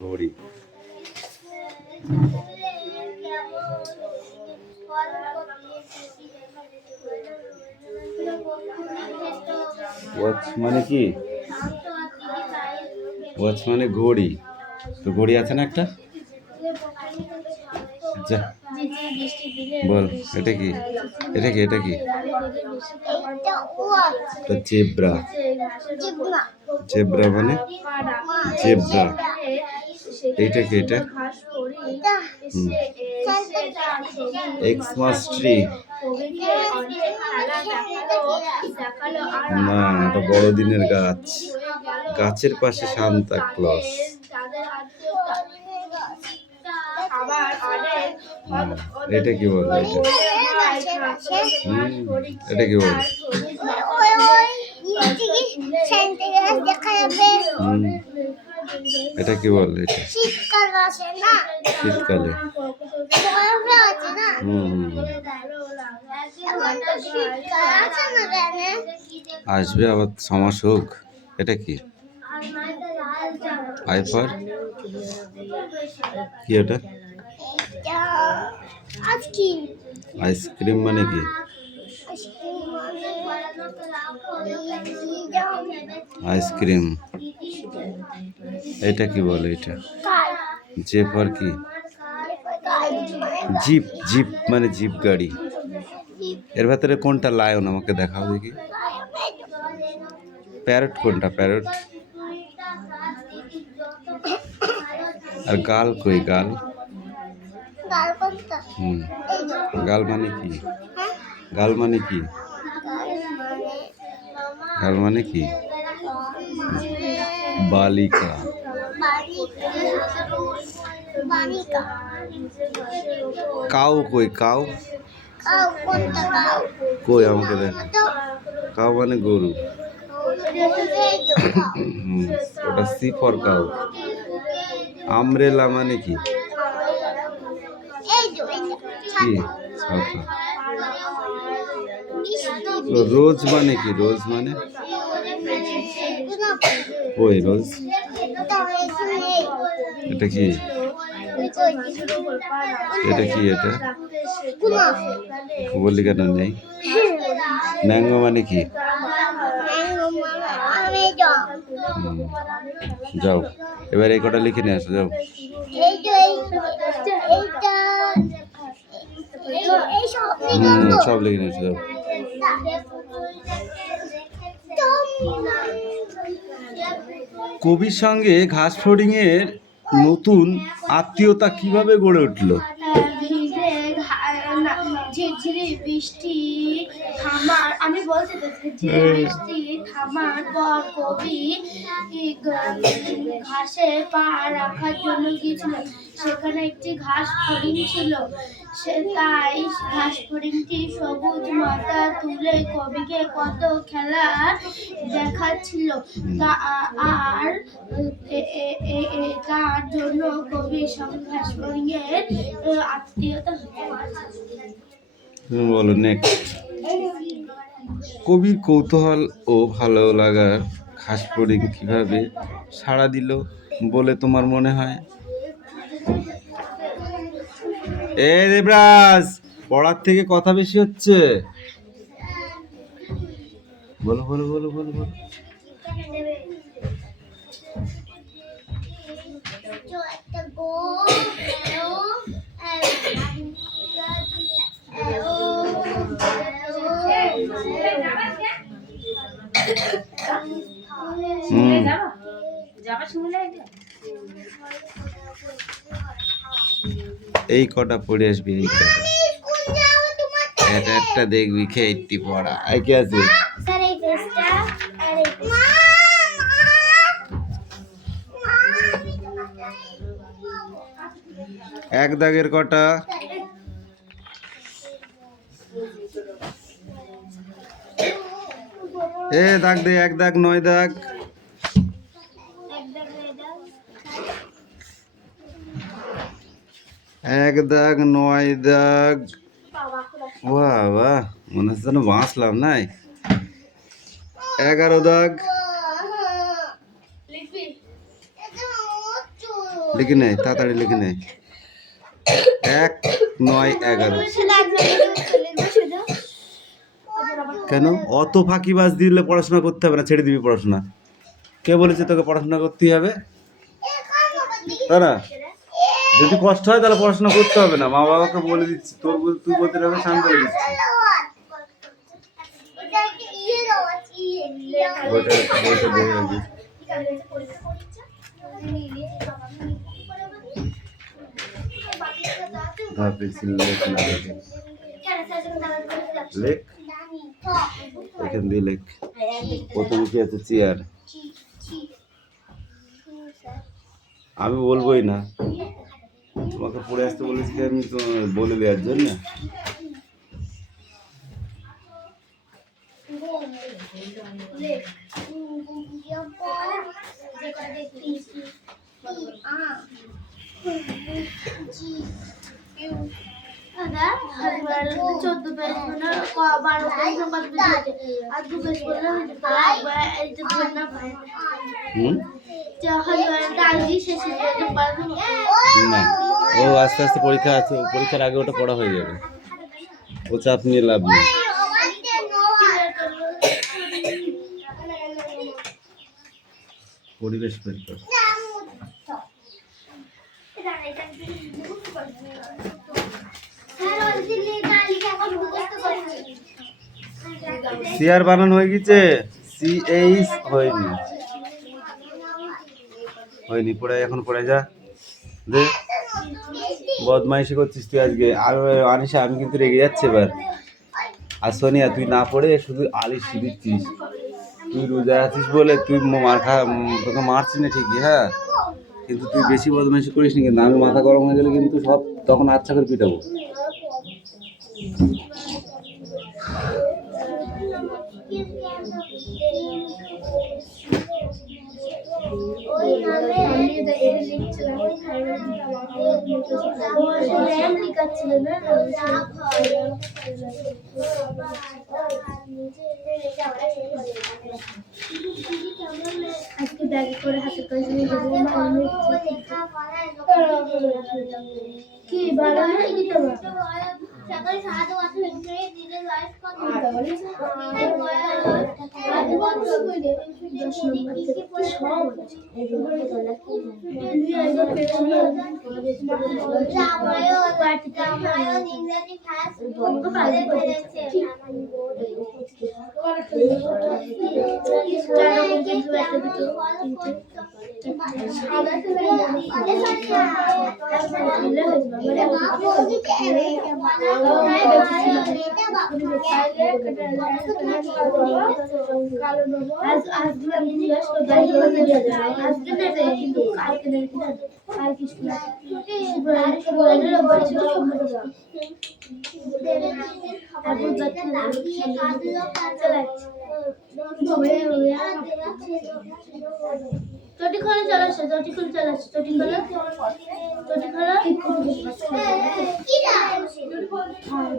ঘড়ি ওয়াচ মানে কি? ওয়াচ মানে ঘড়ি। তো ঘড়ি আছে না একটা? যা বল, এটা কি? এটা কি? এটা কি? তো জেব্রা। জেব্রা মানে জেব্রা। এইটা কি? এটা এক্সমাস ট্রি না, এটা বড়দিনের গাছ। গাছের পাশে সান্তা ক্লজ। এটা কি বল? এটা কি বল? এটা কি বল? এটা শীতকালে আসবে আবার ছমাস হোক। এটা কি? আইফার কি? এটা আইসক্রিম মানে কি? আইসক্রিম। এটা কি বলে? এটা জেফার কি? জিপ। জিপ মানে জিপ গাড়ি। এর ভেতরে কোনটা লায়ন? আমাকে দেখাও দেখি। প্যারট কোনটা? প্যারট। আর গাল কই? গাল। গাল মানে কি? গাল মানে কি? গাল মানে কি? বালিকা। কাউ কই? কাউ কই? আমাকে দেখ। কাউ মানে গরু। ওটা সি ফর কাউ। আমব্রেলা মানে কি? কি? রোজ মানে কি? রোজ মানে ওই রোজ। এটা কি? এটা কি? এটা বললি কেন নেই? ম্যাঙ্গো মানে কি? যাও এবার এই কটা লিখে নিয়ে আসো। যাও সব লিখে নিয়ে আসো। যাও। কবির সঙ্গে ঘাসফড়িং এর নতুন আত্মীয়তা কিভাবে গড়ে উঠল? ঝিরঝিরি বৃষ্টি থামার আমি বলতে বৃষ্টি থামার পর কবি ঘাসে পা রাখার জন্য গিয়েছিল। সেখানে একটি ঘাস ফড়িং ছিল। তাই ঘাস ফড়িংটি সবুজ মাথা তুলে কবিকে কত খেলা দেখাচ্ছিল। আর তার জন্য কবির সঙ্গে ঘাস ফড়িং এর আত্মীয়তা। বলো নেক্সট। কবির কৌতূহল ও ভালো লাগার ঘাসফড়িং কিভাবে সাড়া দিল বলে তোমার মনে হয়? এ দেবরাজ, পড়ার থেকে কথা বেশি হচ্ছে। বলো বলো বলো বলো বলো। এই কটা পড়ে আসবি। এই কটা এটা একটা দেখবি খেয়ে পড়া। আর কি আছে? এক দাগের কটা? এ দাগ দে। এক দাগ, 9 দাগ। এক দাগ, 9 দাগ। বাহ বাহ, মনে হচ্ছে যেন বাঁচলাম নাই। 11 দাগ। লিখে নেয়, তাড়াতাড়ি লিখে নেয়। 1, 9, 11। কেন অত ফাঁকিবাজ দিলে পড়াশোনা করতে হবে না, ছেড়ে দিবি পড়াশোনা? কে বলেছে তোকে পড়াশোনা করতেই হবে? তাই না? যদি কষ্ট হয় তাহলে পড়াশোনা করতে হবে না, মা বাবাকে বলে দিচ্ছি, তুই বলতে হবে, আমি বলে দিচ্ছি। লেখ, এখান দিয়ে লেখ। প্রথমে কি আছে? চেয়ার। আমি বলবোই না, তোমাকে পড়ে আসতে বলেছি আমি তো বলে দেওয়ার জন্য। দাদা 14 পেজ মানে 12 পেজ কত পেজ আছে আর 2 পেজ পড়লে হয়ে যেত এই যে বন্যা ভাই যা হয় ডালি শেষে যে পারবো না, ও আস্তে আস্তে পরীক্ষা আছে, পরীক্ষার আগে ওটা পড়া হয়ে যাবে, ও চাপ নিয়ে লাভ নেই। পরিবেশ পরীক্ষা সিআর বানানো হয়ে গেছে, সিএইচ হয়নি পড়ে, এখন পড়ে যা দে। বদমাইশি করছিস তুই আজকে। আর আনিশা আমি কিন্তু রেগে যাচ্ছে এবার। আর সোনিয়া তুই না পড়ে শুধু আলিশি দিচ্ছিস, তুই রোজা আছিস বলে তুই তোকে মারছি না ঠিকই, হ্যাঁ, কিন্তু তুই বেশি বদমাইশি করিস নি, কিন্তু আমি মাথা গরম হয়ে গেলে কিন্তু সব তখন আচ্ছা করে পিটাবো। আজকে ব্যাগ করে হাতের কাছে নিয়ে যাবো কি ভালো হয়ে গেছে সকাল 7 বছর ধরে দিলে লাইফ কত चोटी खोलो चलो चोटी खोलो चलो चोटी खोलो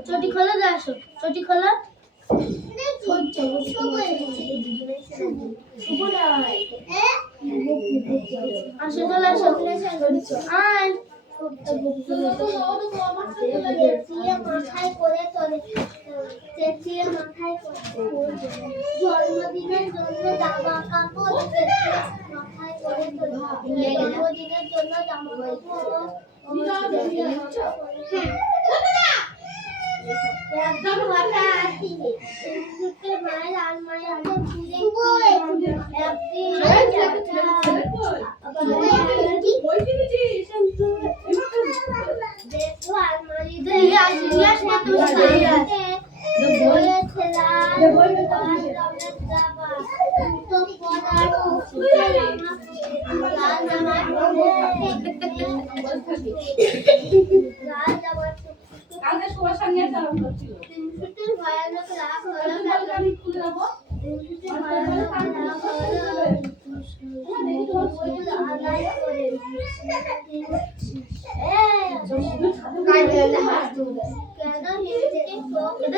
चोटी खोलो जाओ चोटी खोलो আসো চলে আসো আয় মাথায় করে তোলে চেঁচিয়ে মাথায় করে জন্মদিনের জন্য জামা কাপড় মাথায় করে তোলে জন্মদিনের জন্য জামা কাপড় একদম হঠাৎ মায়ের আর মায়ের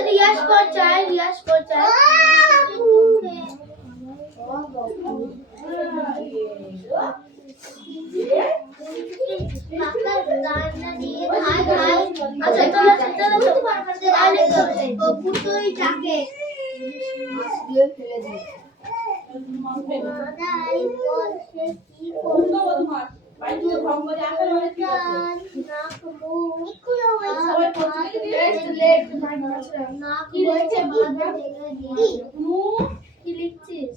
रियाज कर चाय আচ্ছা চলো ডাকে ফেলে দিই কি লিখছিস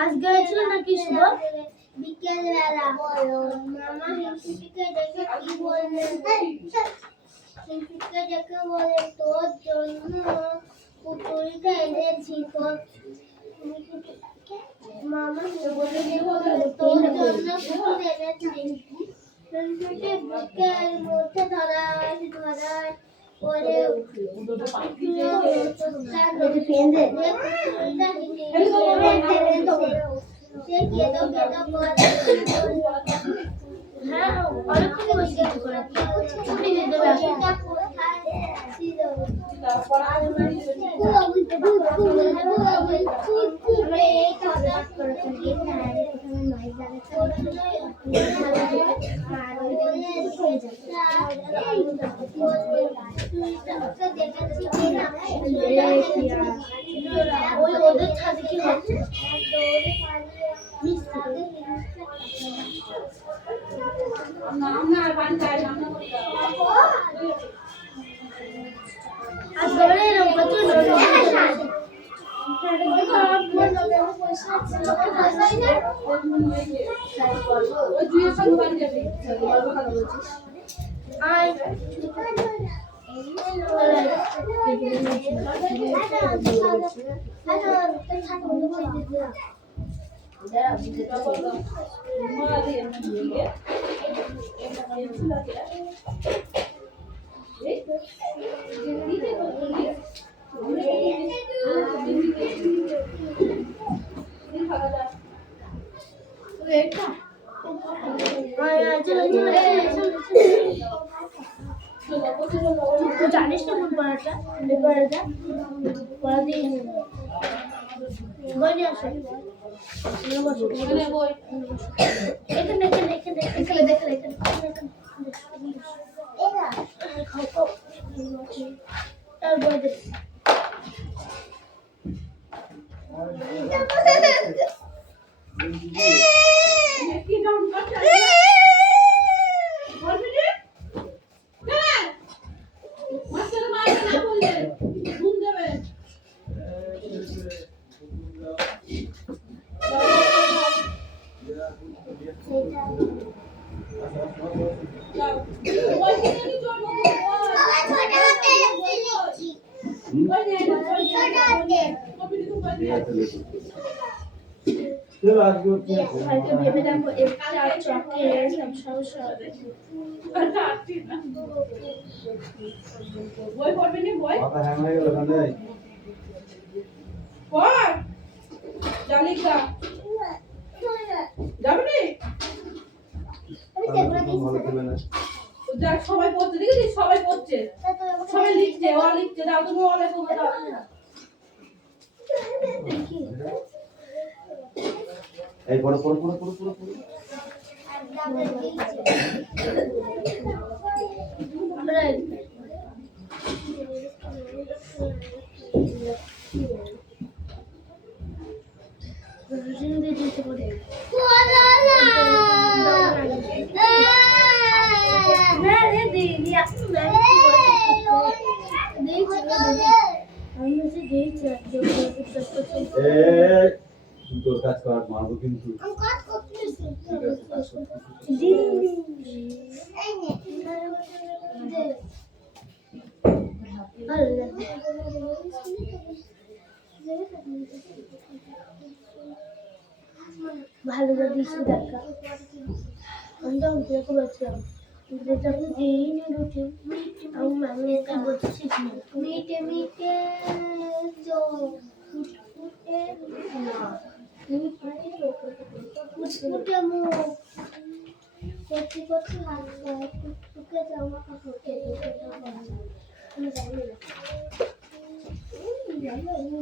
আজকে হয়েছিল নাকি শুভ বিকেল বেলা মামা হিংসুটিকে দেখে কি বললেন হিংসুটিকে দেখে বলে তোর জন্য পুতুলটা এনেছি তোর মামা বলে তোর জন্য পুতুল এনেছি হিংসুটি বুকের মধ্যে ধরার পরে হ্যাঁ অনেকক্ষণ বসে ওদের ছাদে কি হচ্ছে জানিস না কোন পড়াটা পড়া দিয়ে বই নিয়ে আসো এখানে আর বই দে ভেবে দেখো একটা চকের সমস্যা হবে বই পড়বে না বই পড় জানিকা যাবে না দেখ সবাই পড়ছে দেখেছিস সবাই পড়ছে সবাই লিখছে ওরা লিখছে দাও তুমি ওরা তোমরা দাও এই পড়ো তোর কাজ করার মারবো কিন্তু ভালো দিয়েছি দেখা আমি যখন দেখে বলছিলাম যেটাকে যেই নিয়ে রুটি আমি এটা বলছি মিটে মিটে ফুটফুটে মুখ করতে করতে হাসবে ফুটফুটে জামা কাপড় আমি জানি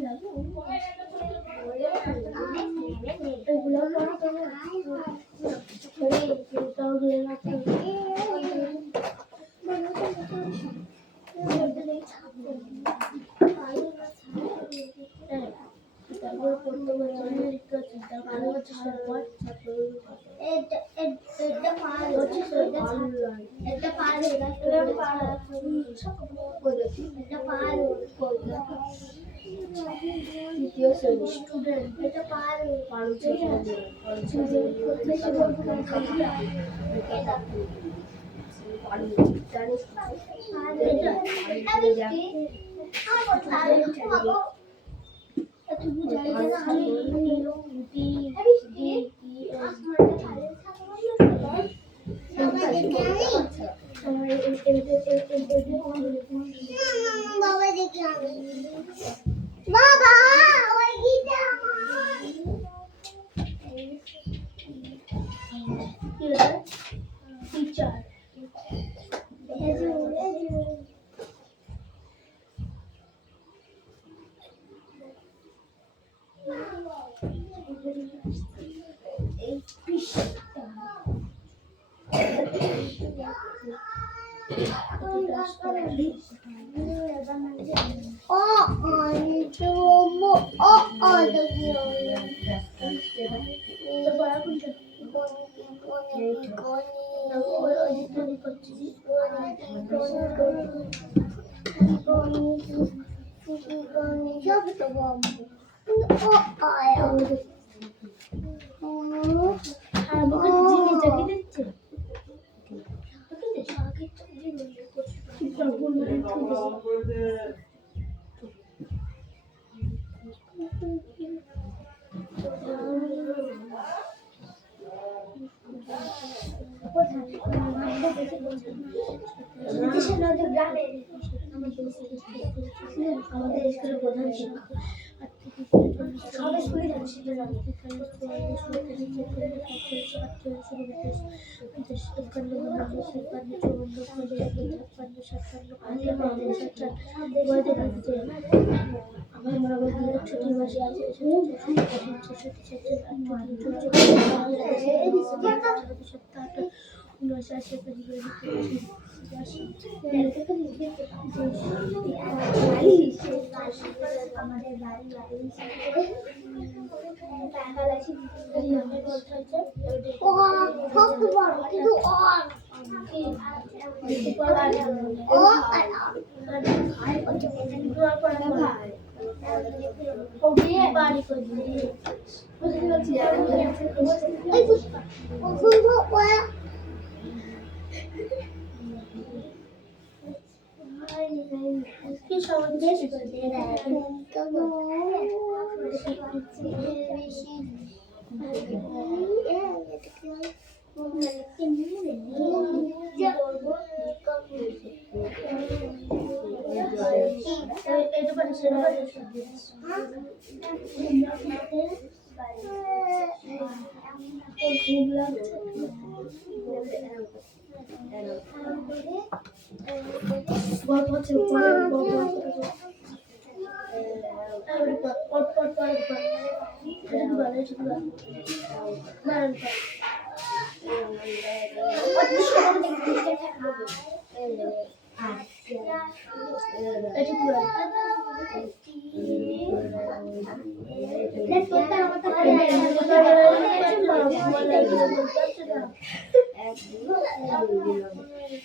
না বাবা ওই গিটা আমার টিচার আমাদের স্কুলের প্রধান শিক্ষক সব স্কুলে আমার মনে হয় ছুটি মাসে আছে আমাদের বাড়ি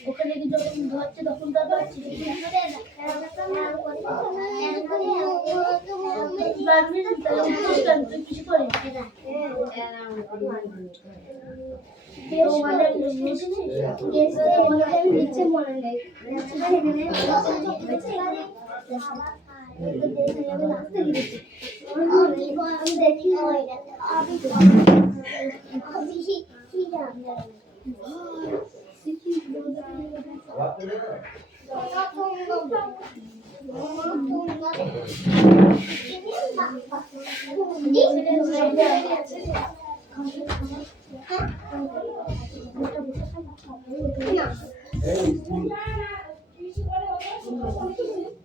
ওখানে কি যখন ধরছে তখন তো আবার কিছু করে নিচে মনে নেই দেখি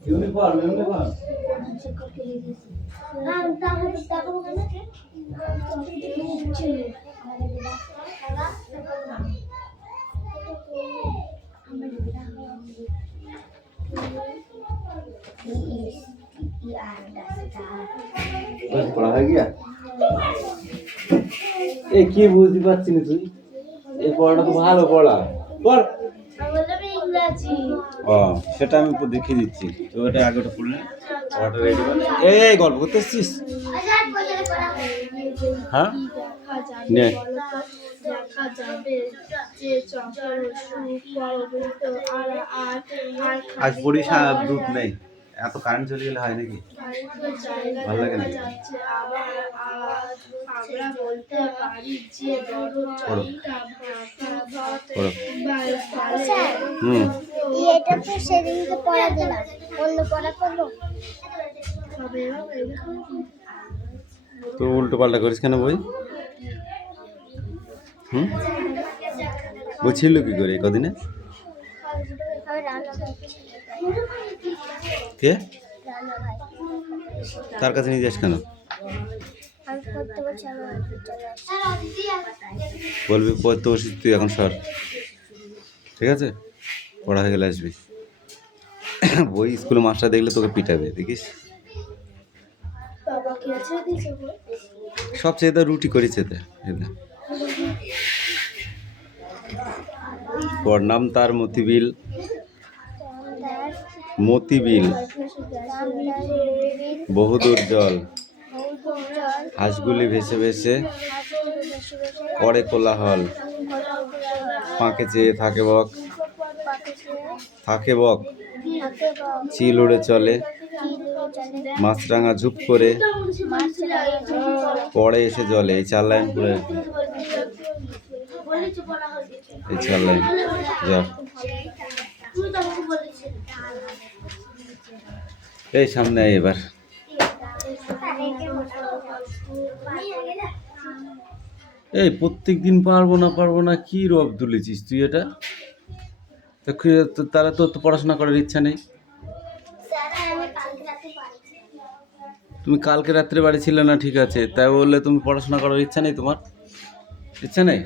ইউনিফর্ম पढ़ा है क्या? এই কি বুঝতে পারছি না তুই? এই পড়াটা তো ভালো পড়া পড়। আমি বললাম ইংরাজি। ও সেটা আমি দেখিয়ে দিচ্ছি, তো ওটা আগে ওটা পড়লে পড়াটা রেডি করে। এই গল্প করতে এসছিস? হ্যাঁ নে। দেখা যাবে যে চঞ্চল সুখ পরবর্ত আর আর আর আজ পড়ি দুধ নেই, এত কারেন্ট চলে গেলে হয় নাকি? ভালো লাগে না। যাচ্ছে আবার আজ আমরা বলতে পারি যে বড় চলটা হুম এটা তো সেদিনকে পড়া দিলাম, অন্য পড়া করবো। তো উল্টো পাল্টা করিস কেন বই? হুম বই ছিল কি করে এই কদিনে? আমি রান্না করছি, কে রান্না ভাই। তার কাছে নিয়ে যাস কেন? আমি পড়তে বলছি, আমার চলে আসছে। বলবি পড়তে বসিস তুই এখন সর, ঠিক আছে? পড়া হয়ে গেলে আসবি। বই স্কুলে মাস্টার দেখলে তোকে পিটাবে, দেখিস। বাবা কি আছে দিছে বল? সবচেয়ে তো রুটি করেছে তো পর নাম তার মতিবিল, মতিবিল বহুদূর জল, হাঁসগুলি ভেসে ভেসে পরে কোলাহল, পাঁকে চেয়ে থাকে বক, থাকে বক, চিল উড়ে চলে, মাছরাঙা ঝুপ করে পড়ে এসে জলে। এই 4 লাইন পড়ে, বলেছি পড়া হয়েছে। এই 4 লাইন যা। তুমি তো আমাকে বলেছিলে। এই সামনে আয় এবার। এই প্রত্যেক দিন পারবো না কি রব তুলেছিস তুই এটা? তাহলে তোর তো পড়াশোনা করার ইচ্ছা নেই। তুমি কালকে রাত্রে বাড়ি ছিলে না, ঠিক আছে, তাই বললে তুমি পড়াশোনা করার ইচ্ছা নেই? তোমার ইচ্ছা নেই?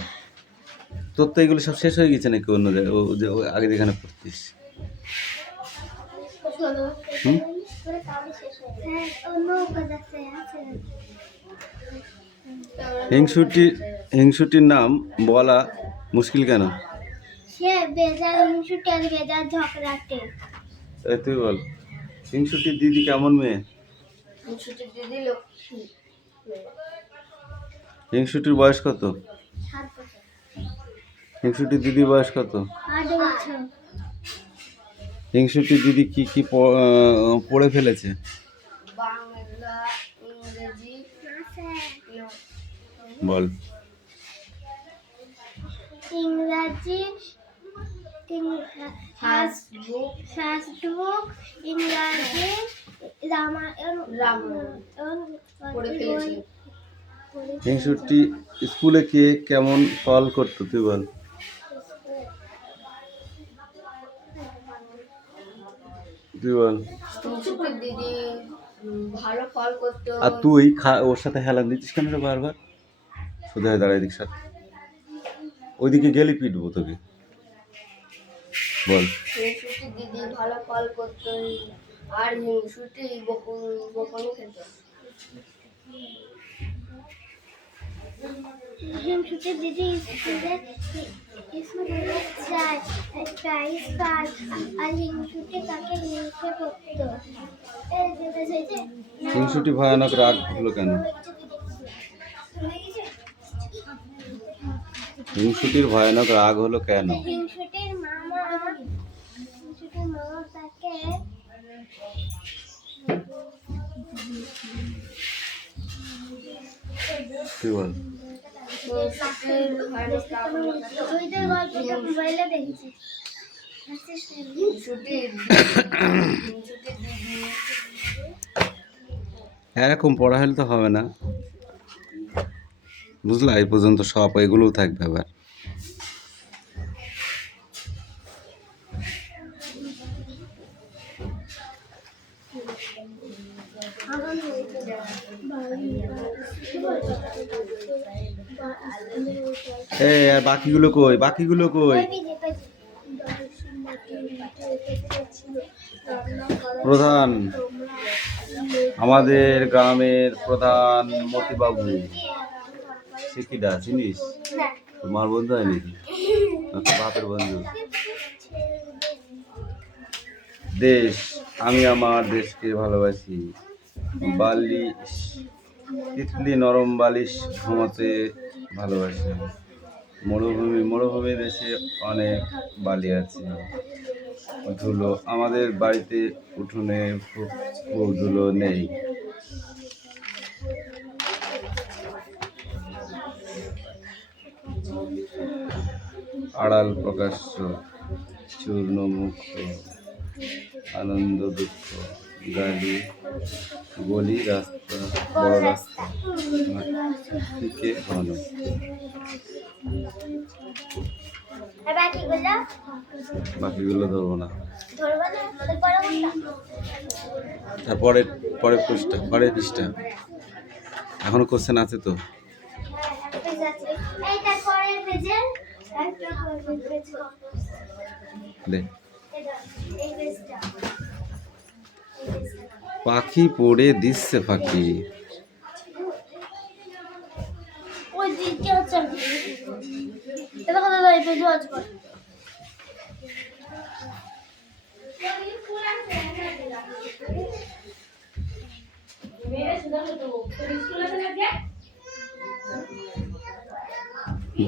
তোর তো এগুলো সব শেষ হয়ে গেছে নাকি অন্য জায়গায়, ও আগে যেখানে পড়তিস? হুম হিংসুটির নাম বলা মুশকিল কেন? সে বেজার হিংসুটে আর বেজার ঝগড়াটে। এই তুই বল, হিংসুটির দিদি কেমন মেয়ে? হিংসুটির বয়স কত? হিংসুটির দিদির বয়স কত? 8 বছর। হিংসুটির দিদি কি কি পড়ে ফেলেছে? বাংলা, ইংরেজি, বল। ইংরাজি, ফেসবুক, ইংরাজি, রামায়ণ পড়ে ফেলেছি। হিংসুটি স্কুলে কে কেমন ফল করতো তুই বল। তুই বল। দিদি ভালো ফল করতো। আর তুই ওর সাথে হেলান দিচ্ছিস কেন রে বারবার? সোজা হয়ে দাঁড়ায় দিক, ওইদিকে গেলি পিটবো তোকে। বল। দিদি ভালো ফল করতো আর হিংসুটি বকুনি খেত। হিংসুটে দিদি স্কুলে যায়, প্রাইজ পায়, আর হিংসুটে তাকে হিংসে করতো। হিংসুটি ভয়ানক রাগ হলো কেন? হিংসুটির ভয়ানক রাগ হলো কেন? হিংসুটির মামা তাকে তুই বল। মোবাইলে দেখেছি। এরকম পড়া হলে তো হবে না, বুঝলা? এই পর্যন্ত সব এগুলোও থাকবে আবার। এই আর বাকিগুলো কই? প্রধান, আমাদের গ্রামের প্রধান মতিবাবু, সে কি দা চিনিস? না তোমার বন্ধু হয় নাকি? না তো বাপের বন্ধু। দেশ, আমি আমার দেশকে ভালোবাসি। বালিশ, তিতলি নরম বালিশ ঘুমাতে ভালোবাসি। মরুভূমি দেশে অনেক বালি আছে, ধুলো। আমাদের বাড়িতে উঠোনে খুব ধুলো নেই। আড়াল প্রকাশ্য, চূর্ণ মুক্ত, আনন্দ দুঃখ, গালি গলি রাস্তা, বড় রাস্তা থেকে ঘন। আর বাকিগুলো বাকিগুলো ধরবো না। ধরবো না তারপরে কোনটা তারপরে পরের পৃষ্ঠা এখনো কোশ্চেন আছে তো। পেজ আছে এই তারপরে পেজে একটা পেজ দে। এই পেজটা পাখি পড়ে দিচ্ছে ফাঁকি। ওই দিকে আছে এটা কথা দাদা এই পেজও আছে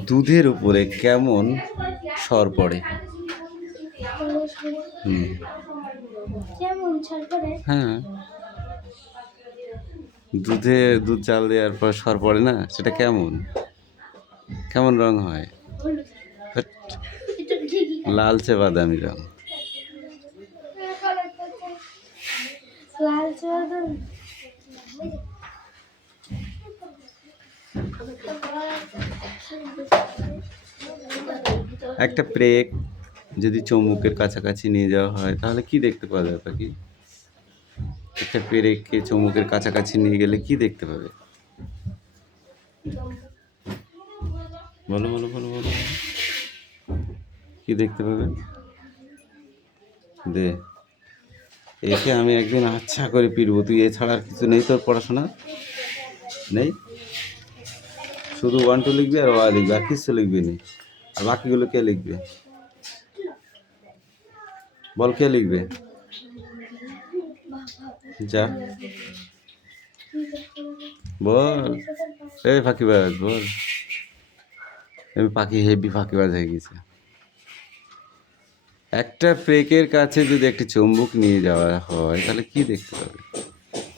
দুধের উপরে কেমন সর পড়ে? কেমন ছাড়পড়ে হ্যাঁ, দুধ চাল দেওয়ার পর সর পড়ে না, সেটা কেমন কেমন রং হয়? হ্যাট, এটা ঠিকই লালচে বাদামি রং। লাল চন্দন একটা প্রেক যদি চৌম্বকের কাছাকাছি নিয়ে যাওয়া হয় তাহলে কি দেখতে পাওয়া যায় পাখি? একটা পেরেককে চৌম্বকের কাছাকাছি নিয়ে গেলে কি দেখতে পাবে? বলো বলো বলো বলো, কি দেখতে পাবে? দে, একে আমি একদিন আচ্ছা করে পিটবো। তুই এছাড়া আর কিছু নেই তোর পড়াশোনা? নেই, শুধু 1 2 লিখবি আর ওয়া লিখবি, আর কিছু লিখবি না। আর বাকিগুলো কে লিখবে? বল কে লিখবে? যা বল, এই ফাঁকিবাজ বল। আমি পাখি হেভি ফাঁকিবাজ হয়ে গেছে। একটা প্রেকের কাছে যদি একটি চুম্বক নিয়ে যাওয়া হয় তাহলে কি দেখতে পাবে?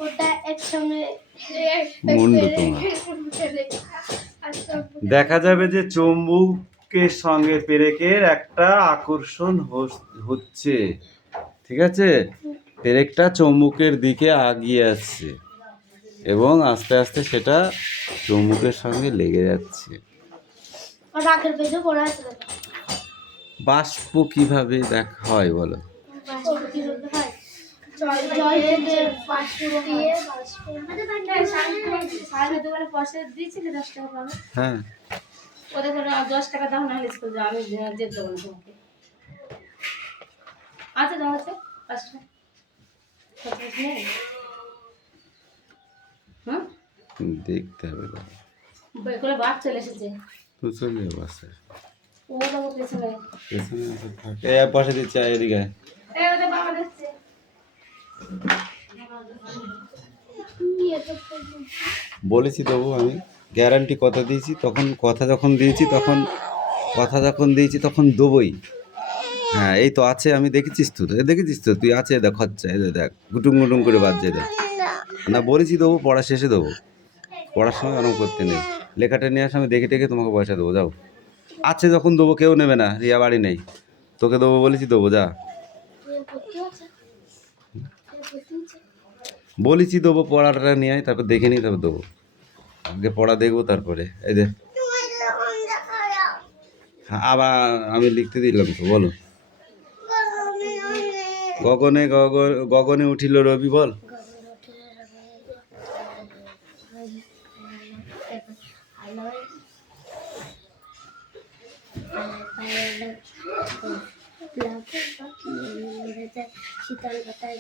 ওটা একসঙ্গে মুন্ডু তোমার। দেখা যাবে যে চুম্বকের সঙ্গে পেরেকের একটা আকর্ষণ হচ্ছে, ঠিক আছে? পেরেকটা চুম্বকের দিকে আগিয়ে আসছে এবং আস্তে আস্তে সেটা চুম্বকের সঙ্গে লেগে যাচ্ছে। আর আগের পেজও পড়া আছে বাষ্প কিভাবে দেখা হয় বলো? কিভাবে হয় জল থেকে বাষ্প দিয়ে সাড়ে দোকানে পয়সা দিয়েছিলে 10 টাকা পাবে হ্যাঁ, ওদের করে 10 টাকা দাও না স্কুল যাও, আমি যেতে দেবো না তোমাকে। আচ্ছা দাও আছে 5 টাকা নেই। হুম, দেখতে হবে। করে বাদ চলে এসেছে। তুই চলে যাবো আস্তে ও বাবু পেছনে পেছনে আছে, থাকে পয়সা দিচ্ছে এদিকে। এই ওদের বাবা দেখছে। বলেছি দেবো, আমি গ্যারান্টি কথা দিয়েছি, কথা যখন দিয়েছি তখন দেবোই। হ্যাঁ, এই তো আছে, আমি দেখেছিস তো তুই আছে, দেখ খরচা, এই দেখ গুটুম গুটুম করে বাজছে দেখ। না বলেছি দেবো, পড়া শেষে দেবো, পড়ার সময় অনেক করতে নেই। লেখাটা নিয়ে আসে, আমি দেখে টেকে তোমাকে পয়সা দেবো, যাও। আছে যখন দেবো, কেউ নেবে না, রিয়া বাড়ি নেই, তোকে দেবো বলেছি দেবো, যা। বলেছি দেবো, পড়াটা নিয়ে আয়, তারপর দেখে নিই, তারপর দেবো। আগে পড়া দেখবো তারপরে। এই দে, হ্যাঁ, আবার আমি লিখতে দিলাম তো, বলো। গগনে উঠিল রবি, বল। শীতল পাতায়